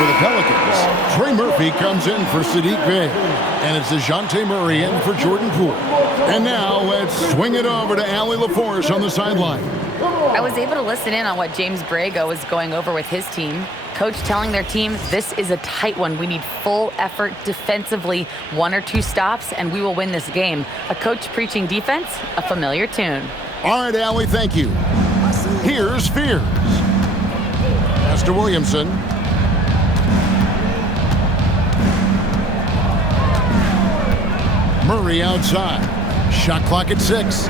for the Pelicans, Trey Murphy comes in for Sadiq Bey. And it's DeJounte Murray in for Jordan Poole. And now let's swing it over to Allie LaForce on the sideline. I was able to listen in on what James Borrego was going over with his team. Coach telling their team, this is a tight one. We need full effort defensively, 1 or 2 stops, and we will win this game. A coach preaching defense, a familiar tune. All right, Allie, thank you. Here's Fears. Pass to Williamson. Murray outside. Shot clock at 6.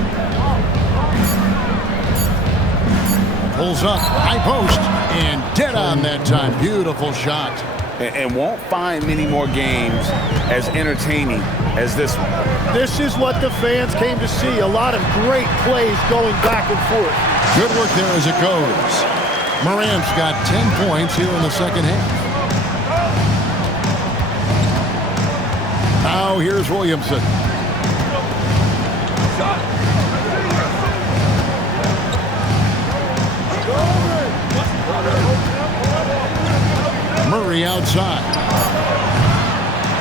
Pulls up, high post, and dead on that time. Beautiful shot. And won't find many more games as entertaining as this one. This is what the fans came to see. A lot of great plays going back and forth. Good work there as it goes. Morant's got 10 points here in the second half. Now here's Williamson. Murray outside.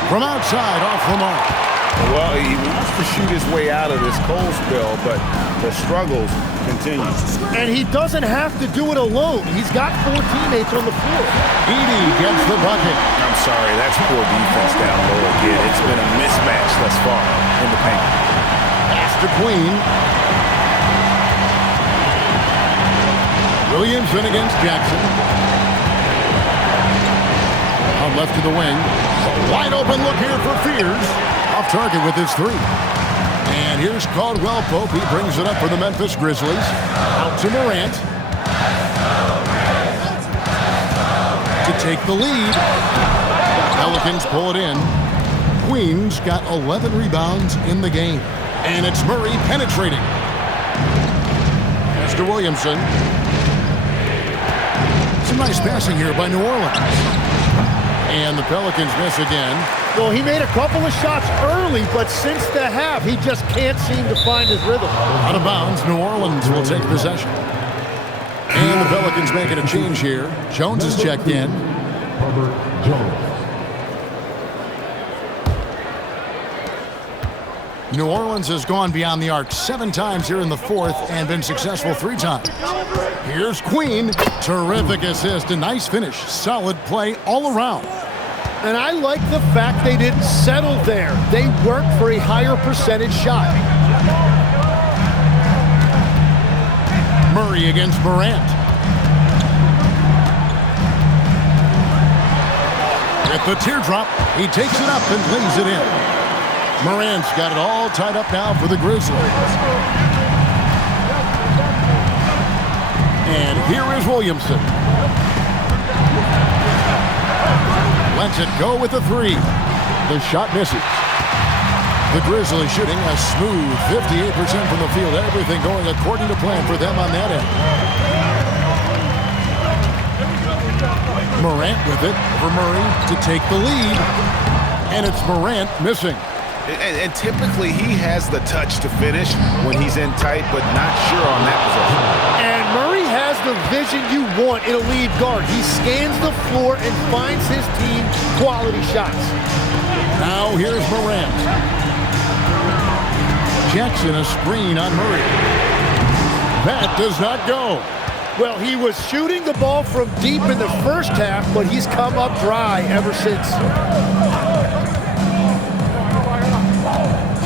From outside, off the mark. Well, he wants to shoot his way out of this cold spell, but the struggles continue. And he doesn't have to do it alone. He's got 4 teammates on the floor. Edey gets the bucket. I'm sorry, that's poor defense down low again. It's been a mismatch thus far in the paint. Pass to Queen. Williamson against Jackson. Out left to the wing. A wide open look here for Fears. Off target with his 3. And here's Caldwell Pope. He brings it up for the Memphis Grizzlies. Out to Morant. To take the lead. Pelicans pull it in. Queen's got 11 rebounds in the game. And it's Murray penetrating. Pass to Williamson. Some nice passing here by New Orleans. And the Pelicans miss again. Well, he made a couple of shots early, but since the half, he just can't seem to find his rhythm. Out of bounds, New Orleans will take possession. And the Pelicans making a change here. Jones is checked in. New Orleans has gone beyond the arc 7 times here in the 4th and been successful 3 times. Here's Queen. Terrific assist. A nice finish. Solid play all around. And I like the fact they didn't settle there. They worked for a higher percentage shot. Murray against Morant. With the teardrop, he takes it up and lays it in. Morant's got it all tied up now for the Grizzlies. And here is Williamson. Lets it go with the 3. The shot misses. The Grizzlies shooting a smooth 58% from the field. Everything going according to plan for them on that end. Morant with it for Murray to take the lead. And it's Morant missing. And typically he has the touch to finish when he's in tight, but not sure on that possession. And Murray has the vision you want in a lead guard. He scans the floor and finds his team quality shots. Now here's Morant. Jackson a screen on Murray. That does not go. Well, he was shooting the ball from deep in the first half, but he's come up dry ever since.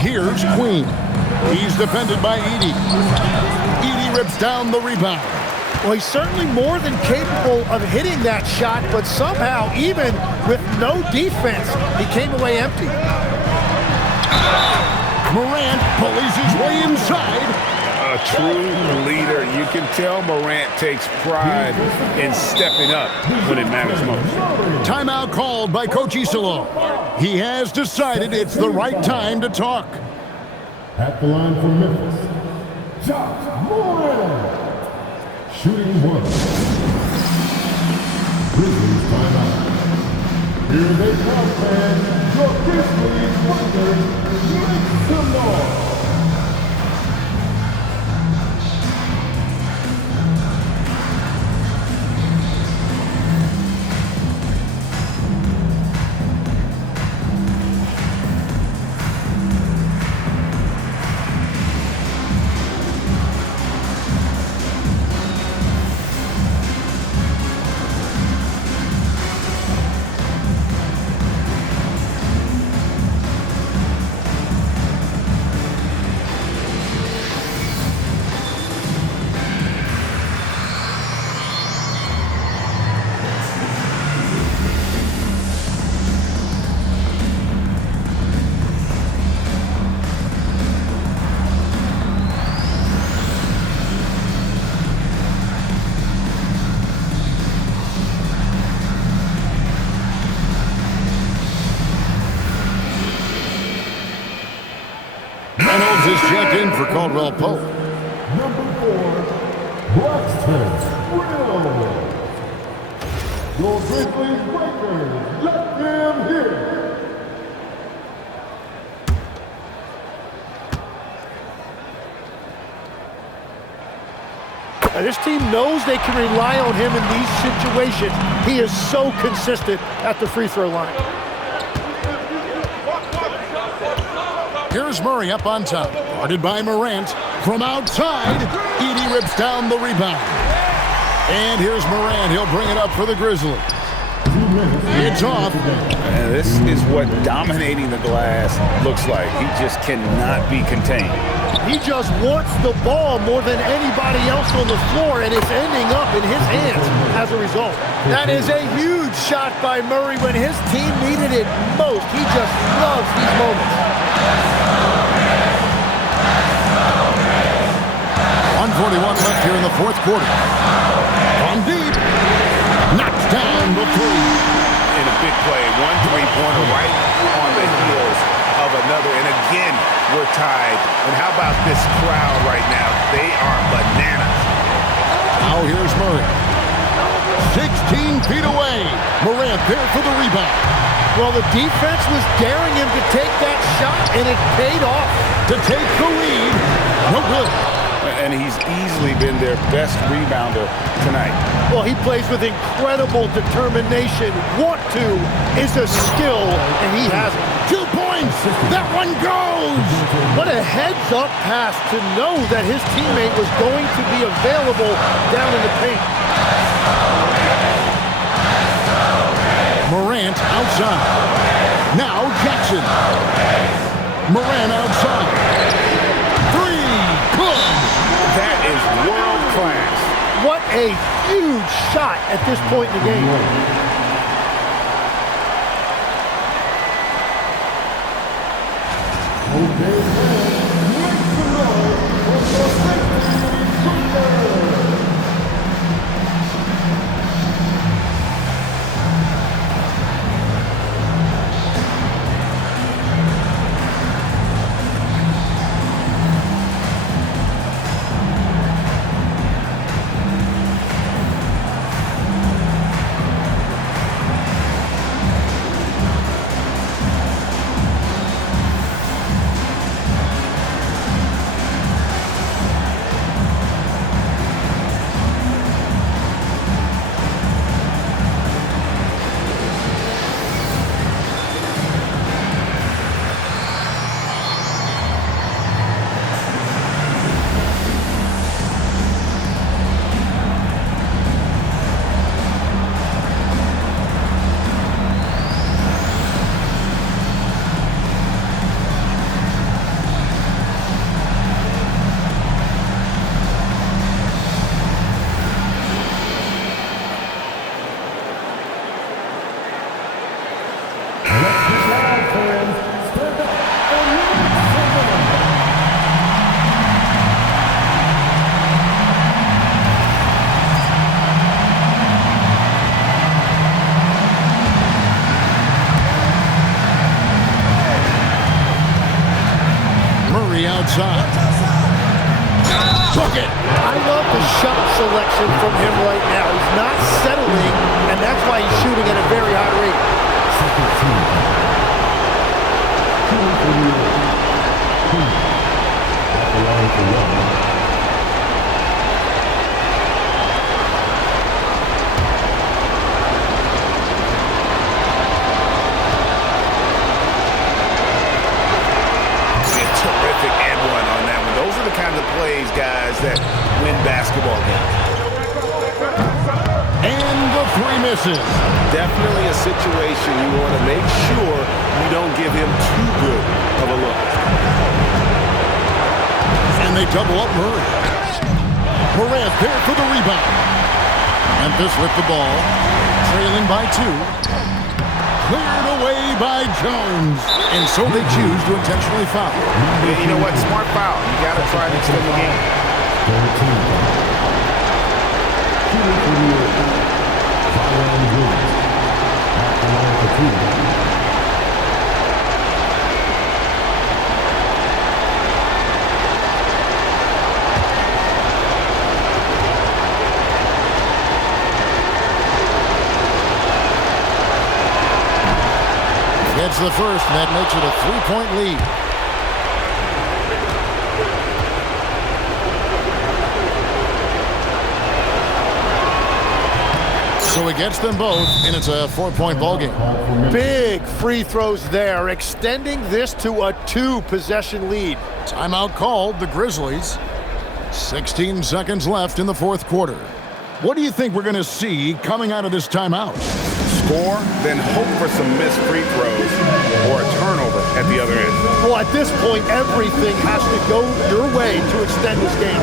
Here's Queen. He's defended by Edey. Edey rips down the rebound. Well, he's certainly more than capable of hitting that shot, but somehow, even with no defense, he came away empty. Morant pulleys his way inside. A true leader. You can tell Morant takes pride in stepping up when it matters most. Timeout called by Coach Isolo. He has decided it's the right time to talk. At the line for Memphis, Josh Morant. Shooting 1. Grizzlies timeout. Here they come, fans. Your Grizzlies Wonders. Make some noise. And holds his check in for Caldwell Pope. Number 4, Braxton Grill. Your Grizzlies Breakers, let them hear. This team knows they can rely on him in these situations. He is so consistent at the free throw line. Here's Murray up on top, guarded by Morant. From outside, Edey rips down the rebound. And here's Morant. He'll bring it up for the Grizzlies. It's off. And this is what dominating the glass looks like. He just cannot be contained. He just wants the ball more than anybody else on the floor, and it's ending up in his hands as a result. That is a huge shot by Murray when his team needed it most. He just loves these moments. 141 left here in the fourth quarter. From deep. Knocks down the three. In a big play, 1 3-pointer right on the heels of another. And again, we're tied. And how about this crowd right now? They are bananas. Now here's Murray. 16 feet away. Morant there for the rebound. Well, the defense was daring him to take that shot, and it paid off. To take the lead. No good. And he's easily been their best rebounder tonight. Well, he plays with incredible determination. Want to is a skill, and he has it. 2 points. That one goes. What a heads-up pass to know that his teammate was going to be available down in the paint. Morant outside. Now Jackson. Morant outside. Three. Good. That is world class. What a huge shot at this point in the game. Outside. Took it. I love the shot selection from him right now. He's not settling, and that's why he's shooting at a very high rate. Plays, guys, that win basketball games. And the three misses. Definitely a situation you want to make sure you don't give him too good of a look. And they double up Murray. Morant there for the rebound. Memphis with the ball, trailing by 2. Cleared away by Jones. And so they choose to intentionally foul. Yeah, you know what? Smart foul. You got to try to extend the game. first, and that makes it a 3-point lead. So he gets them both, and it's a 4-point ball game. Big free throws there, extending this to a 2-possession lead. Timeout called, the Grizzlies. 16 seconds left in the fourth quarter. What do you think we're going to see coming out of this timeout? Score, then hope for some missed free throws or a turnover at the other end. Well, at this point, everything has to go your way to extend this game.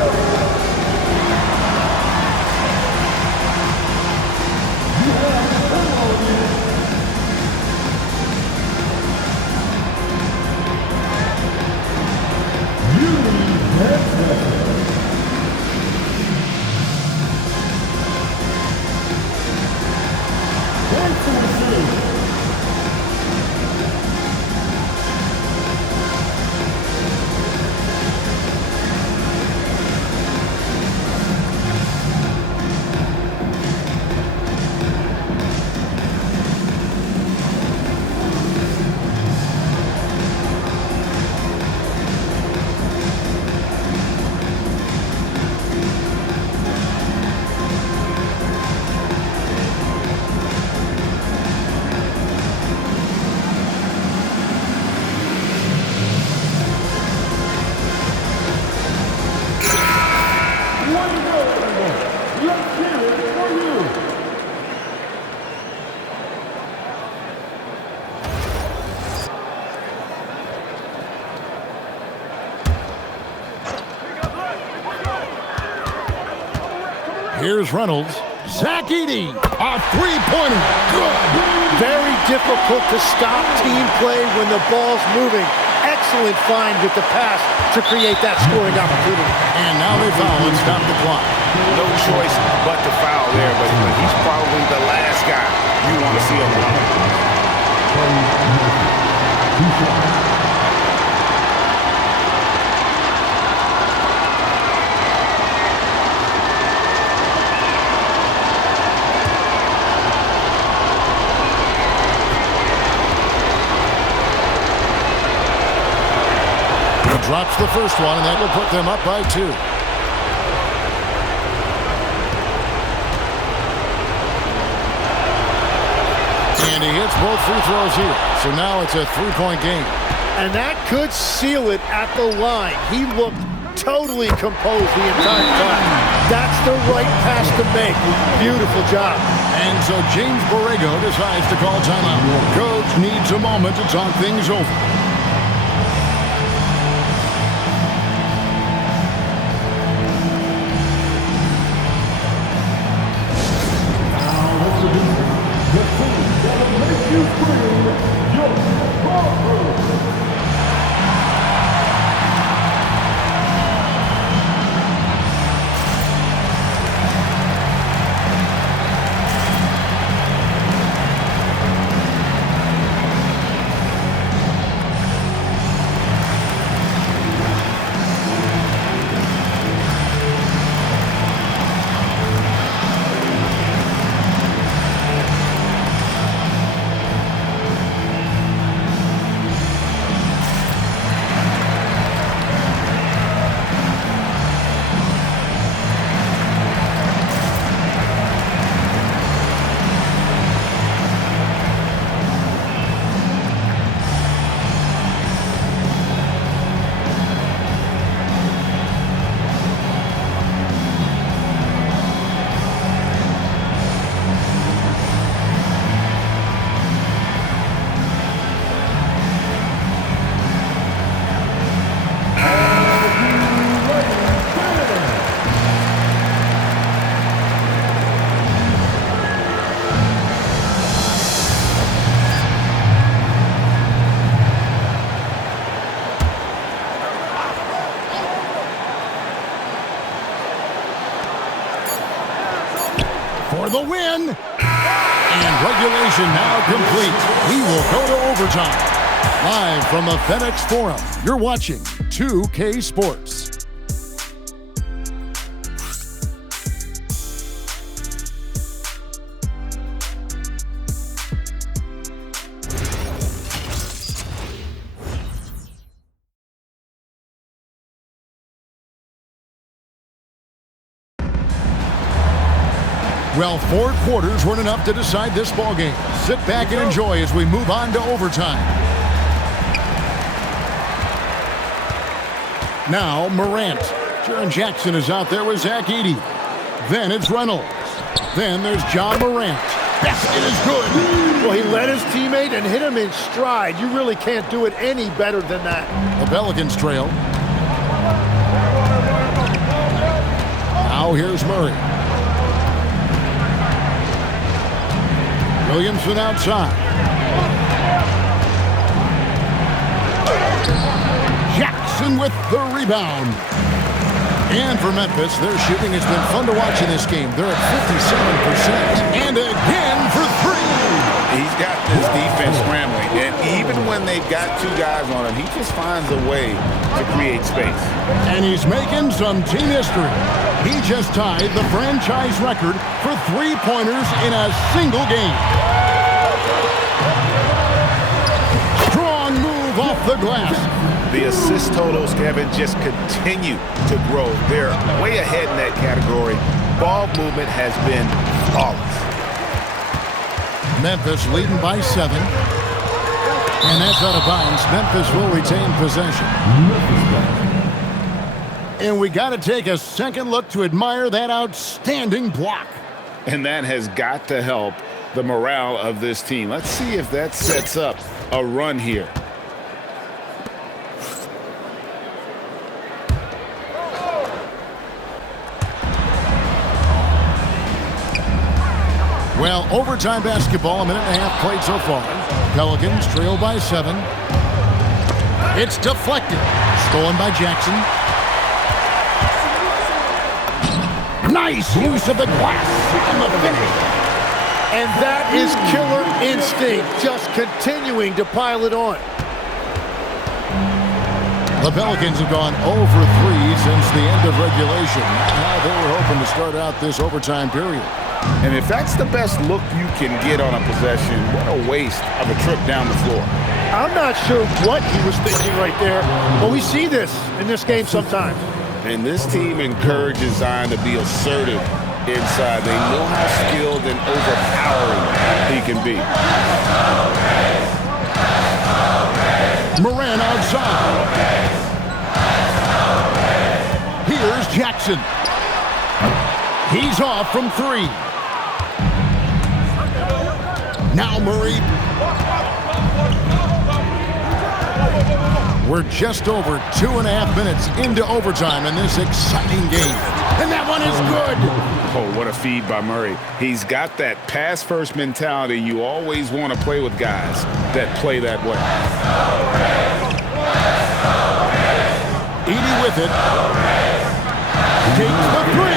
Here's Reynolds. Zach Edey, a three-pointer. Good. Very difficult to stop team play when the ball's moving. Excellent find with the pass to create that scoring opportunity. And now they foul and stop the clock. No choice but to foul there, but he's probably the last guy you want to see alone. Drops the first one, and that will put them up by 2. And he hits both free throws here. So now it's a 3-point game. And that could seal it at the line. He looked totally composed the entire time. That's the right pass to make. Beautiful job. And so James Borrego decides to call timeout. Coach needs a moment to talk things over. For the win. And regulation now complete. We will go to overtime. Live from the FedEx Forum, you're watching 2K Sports. Well, 4 quarters weren't enough to decide this ball game. Sit back and enjoy as we move on to overtime. Now Morant. Jaren Jackson is out there with Zach Edey. Then it's Reynolds. Then there's John Morant. Basket is good. Well, he led his teammate and hit him in stride. You really can't do it any better than that. The Pelicans trail. Now here's Murray. Williamson outside. Jackson with the rebound. And for Memphis, their shooting has been fun to watch in this game. They're at 57%. And again for 3. He's got this defense scrambling. And even when they've got 2 guys on him, he just finds a way to create space. And he's making some team history. He just tied the franchise record for 3-pointers in a single game. Strong move off the glass. The assist totals, Kevin, just continue to grow. They're way ahead in that category. Ball movement has been flawless. Memphis leading by 7. And that's out of bounds. Memphis will retain possession. And we got to take a second look to admire that outstanding block. And that has got to help the morale of this team. Let's see if that sets up a run here. Well, overtime basketball, a minute and a half played so far. Pelicans trail by 7. It's deflected. Stolen by Jackson. Nice use of the glass on the finish. And that is killer instinct, just continuing to pile it on. The Pelicans have gone 0 for 3 since the end of regulation. Now they were hoping to start out this overtime period. And if that's the best look you can get on a possession, what a waste of a trip down the floor. I'm not sure what he was thinking right there, but we see this in this game sometimes. And this team encourages Zion to be assertive inside. They know how skilled and overpowering he can be. Morant outside. Here's Jackson. He's off from 3. Now Murray. We're just over 2.5 minutes into overtime in this exciting game. And that one is good. Oh, what a feed by Murray. He's got that pass-first mentality. You always want to play with guys that play that way. Edey with it. Takes the 3.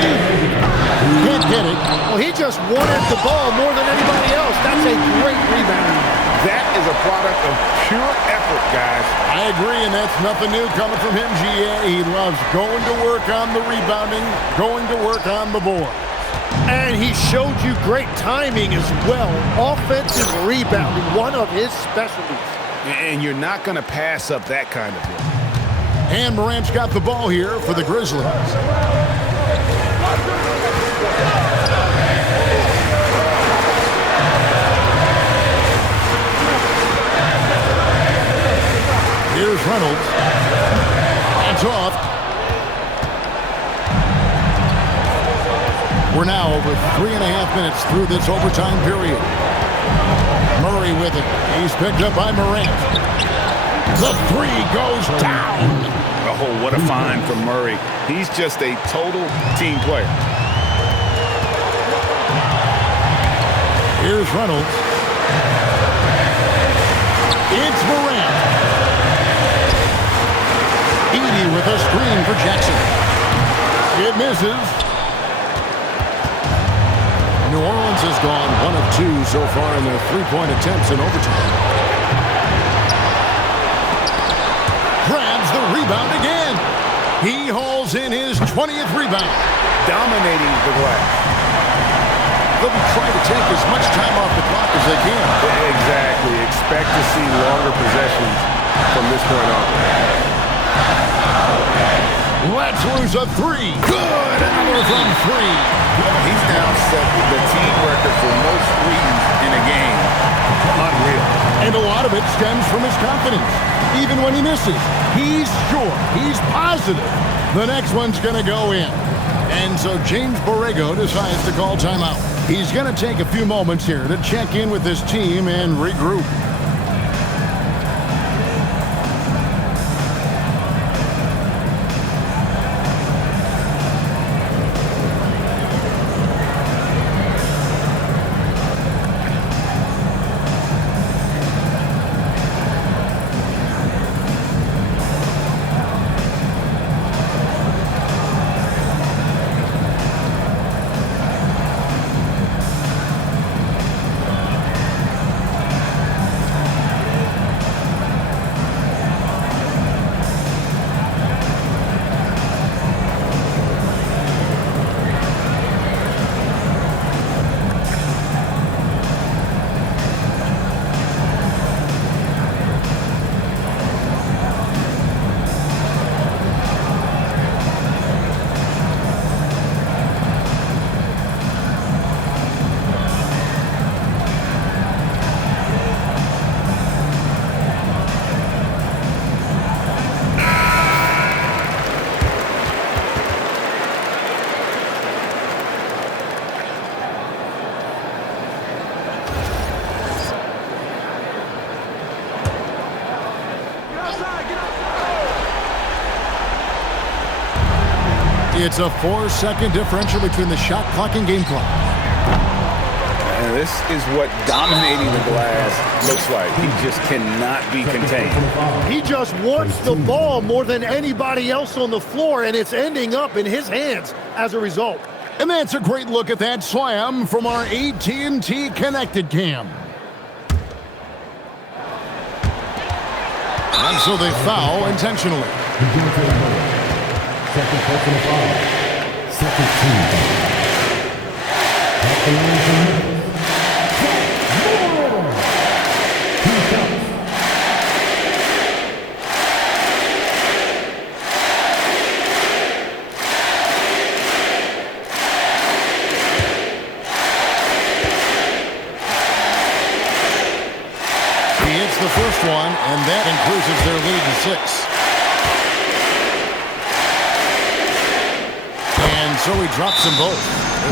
Can't get it. Well, he just wanted the ball more than anybody else. That's a great rebound. That is a product of pure effort, guys. I agree, and that's nothing new coming from him, GA. He loves going to work on the rebounding, going to work on the board. And he showed you great timing as well. Offensive rebounding, one of his specialties. And you're not going to pass up that kind of look. And Morant's got the ball here for the Grizzlies. Here's Reynolds. Hands off. We're now over 3.5 minutes through this overtime period. Murray with it. He's picked up by Morant. The 3 goes down. Oh, what a find from Murray. He's just a total team player. Here's Reynolds. It's Morant. Edey with a screen for Jackson. It misses. New Orleans has gone 1 of 2 so far in their 3-point attempts in overtime. Grabs the rebound again. He hauls in his 20th rebound. Dominating the glass. They'll be trying to take as much time off the clock as they can. Exactly. Expect to see longer possessions from this point on. Let's throws a three. Good. Another from three. He's now set the team record for most threes in a game. Unreal. And a lot of it stems from his confidence. Even when he misses, he's sure, he's positive the next one's going to go in. And so James Borrego decides to call timeout. He's going to take a few moments here to check in with his team and regroup. It's a 4-second differential between the shot clock and game clock. And this is what dominating the glass looks like. He just cannot be contained. He just wants the ball more than anybody else on the floor, and it's ending up in his hands as a result. And that's a great look at that slam from our AT&T Connected Cam. And so they foul intentionally. Second personal foul. Second team foul. At the line from He hits the first one, and that increases their lead to 6. And so he drops them both.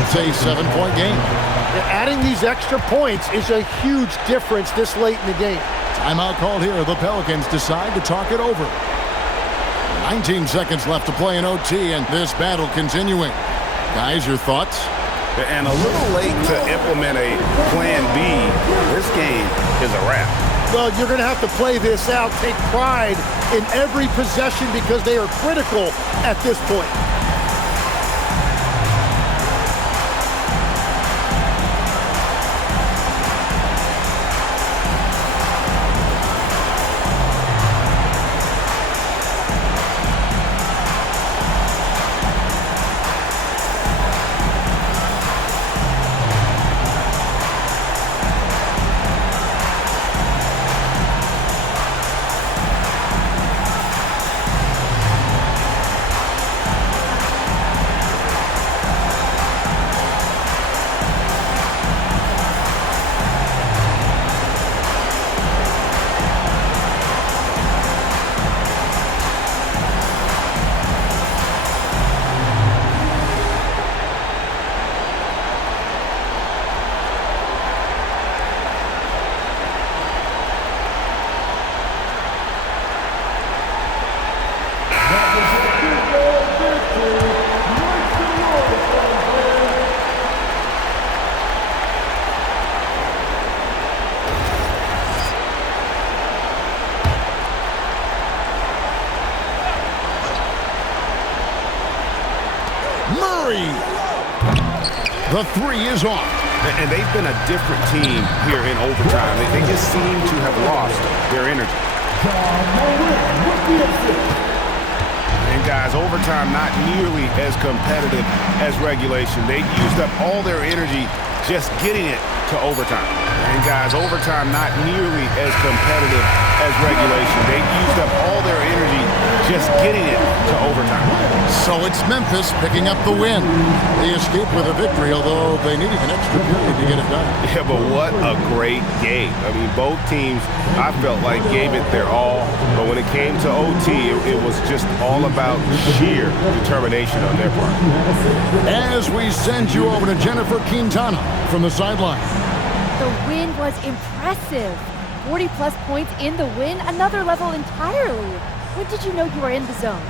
It's a 7-point game. Adding these extra points is a huge difference this late in the game. Timeout called here. The Pelicans decide to talk it over. 19 seconds left to play in OT, and this battle continuing. Guys, your thoughts? And a little late to implement a plan B. This game is a wrap. Well, you're going to have to play this out, take pride in every possession because they are critical at this point. The three is off. And they've been a different team here in overtime. They just seem to have lost their energy. And guys, overtime not nearly as competitive as regulation. They used up all their energy just getting it to overtime. And guys, overtime not nearly as competitive as regulation. They used up all their energy just getting it to overtime. So it's Memphis picking up the win. They escaped with a victory, although they needed an extra period to get it done. Yeah, but what a great game. I mean, both teams, I felt like, gave it their all. But when it came to OT, it was just all about sheer determination on their part. As we send you over to Jennifer Quintana from the sideline. The win was impressive. 40-plus points in the win, another level entirely. When did you know you were in the zone?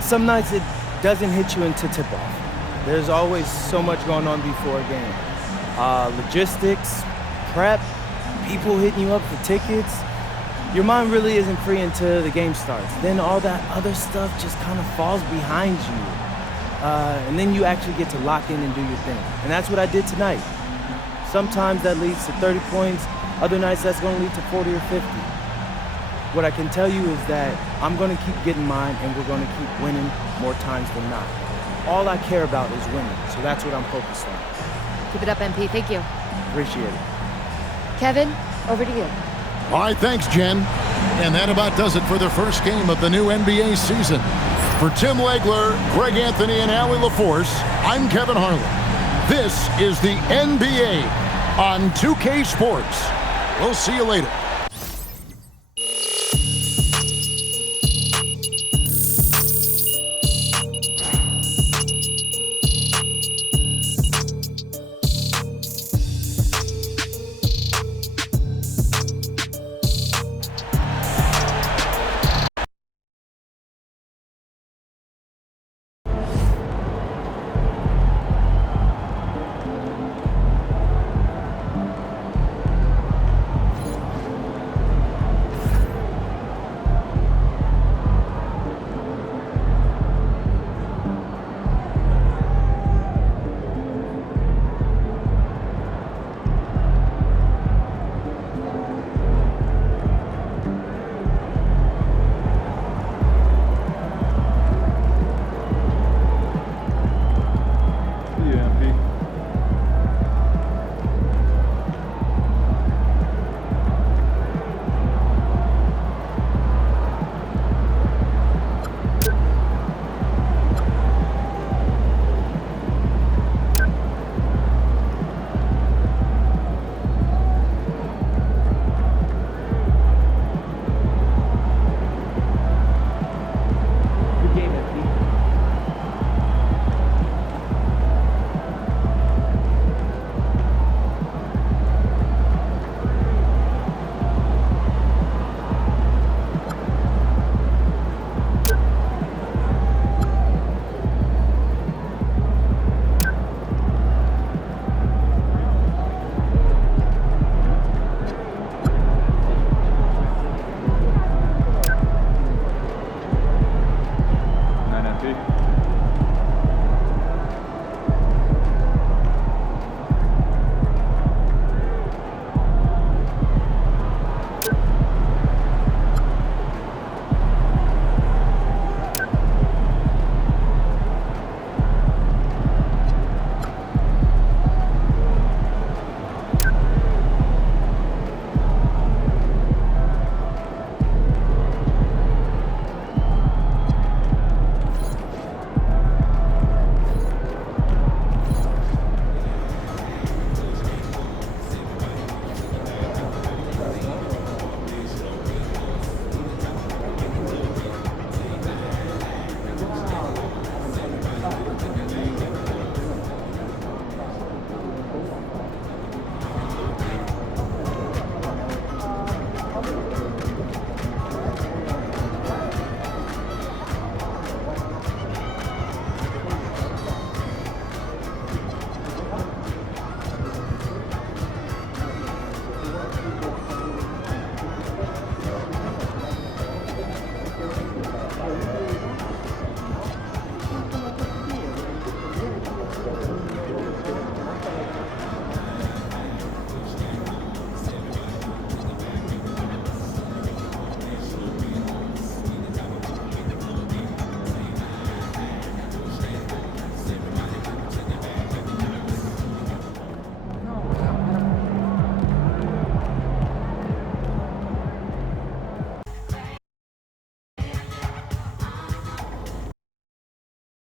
Some nights it doesn't hit you into tip-off. There's always so much going on before a game. Logistics, prep, people hitting you up for tickets. Your mind really isn't free until the game starts. Then all that other stuff just kind of falls behind you. And then you actually get to lock in and do your thing. And that's what I did tonight. Sometimes that leads to 30 points. Other nights that's going to lead to 40 or 50. What I can tell you is that I'm going to keep getting mine, and we're going to keep winning more times than not. All I care about is winning, so that's what I'm focused on. Keep it up, MP. Thank you. Appreciate it. Kevin, over to you. All right, thanks, Jen. And that about does it for the first game of the new NBA season. For Tim Legler, Greg Anthony, and Allie LaForce, I'm Kevin Harlan. This is the NBA on 2K Sports. We'll see you later.